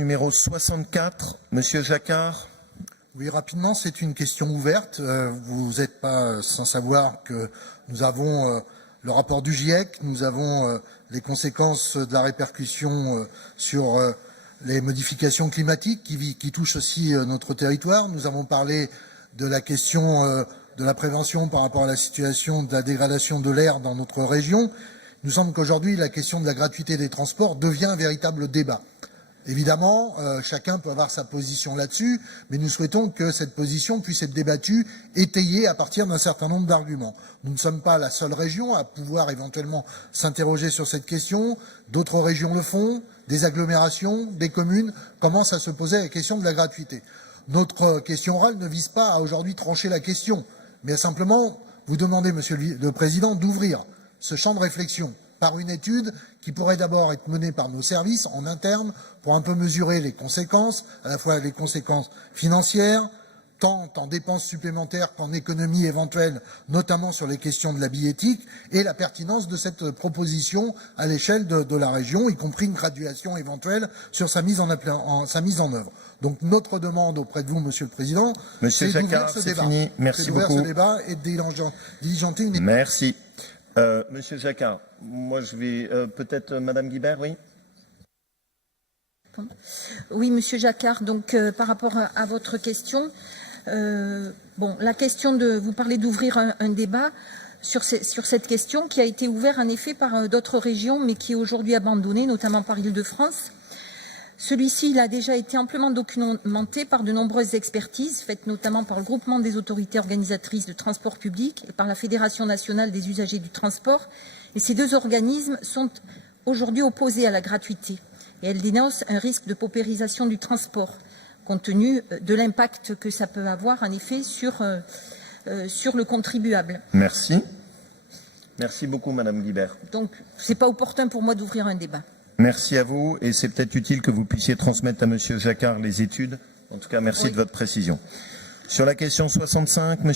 Numéro 64, Monsieur Jacquard. Oui, rapidement, c'est une question ouverte. Vous n'êtes pas sans savoir que nous avons le rapport du GIEC, nous avons les conséquences de la répercussion sur les modifications climatiques qui touchent aussi notre territoire. Nous avons parlé de la question de la prévention par rapport à la situation de la dégradation de l'air dans notre région. Il nous semble qu'aujourd'hui, la question de la gratuité des transports devient un véritable débat. Évidemment, chacun peut avoir sa position là-dessus, mais nous souhaitons que cette position puisse être débattue, étayée à partir d'un certain nombre d'arguments. Nous ne sommes pas la seule région à pouvoir éventuellement s'interroger sur cette question. D'autres régions le font, des agglomérations, des communes commencent à se poser la question de la gratuité. Notre question orale ne vise pas à aujourd'hui trancher la question, mais à simplement vous demander, Monsieur le Président, d'ouvrir ce champ de réflexion par une étude qui pourrait d'abord être menée par nos services en interne pour un peu mesurer les conséquences, à la fois les conséquences financières, tant en dépenses supplémentaires qu'en économies éventuelles, notamment sur les questions de la billettique, et la pertinence de cette proposition à l'échelle de la région, y compris une graduation éventuelle sur sa mise en œuvre. Donc notre demande auprès de vous, Monsieur le Président, c'est d'ouvrir ce débat. Fini. Merci beaucoup. Ce débat et de diligenter une... Merci. Monsieur Jacquard, moi je vais peut-être Madame Guibert, oui. Oui, Monsieur Jacquard, donc par rapport à votre question, la question de vous parlez d'ouvrir un débat sur cette question qui a été ouvert en effet par d'autres régions, mais qui est aujourd'hui abandonnée, notamment par l'Île-de-France. Celui-ci, il a déjà été amplement documenté par de nombreuses expertises, faites notamment par le groupement des autorités organisatrices de transport public et par la Fédération nationale des usagers du transport. Et ces deux organismes sont aujourd'hui opposés à la gratuité. Et elles dénoncent un risque de paupérisation du transport, compte tenu de l'impact que ça peut avoir en effet sur le contribuable. Merci. Merci beaucoup, Madame Guibert. Donc, ce n'est pas opportun pour moi d'ouvrir un débat. Merci à vous, et c'est peut-être utile que vous puissiez transmettre à Monsieur Jacquard les études. En tout cas, merci de votre précision. Sur la question 65, Monsieur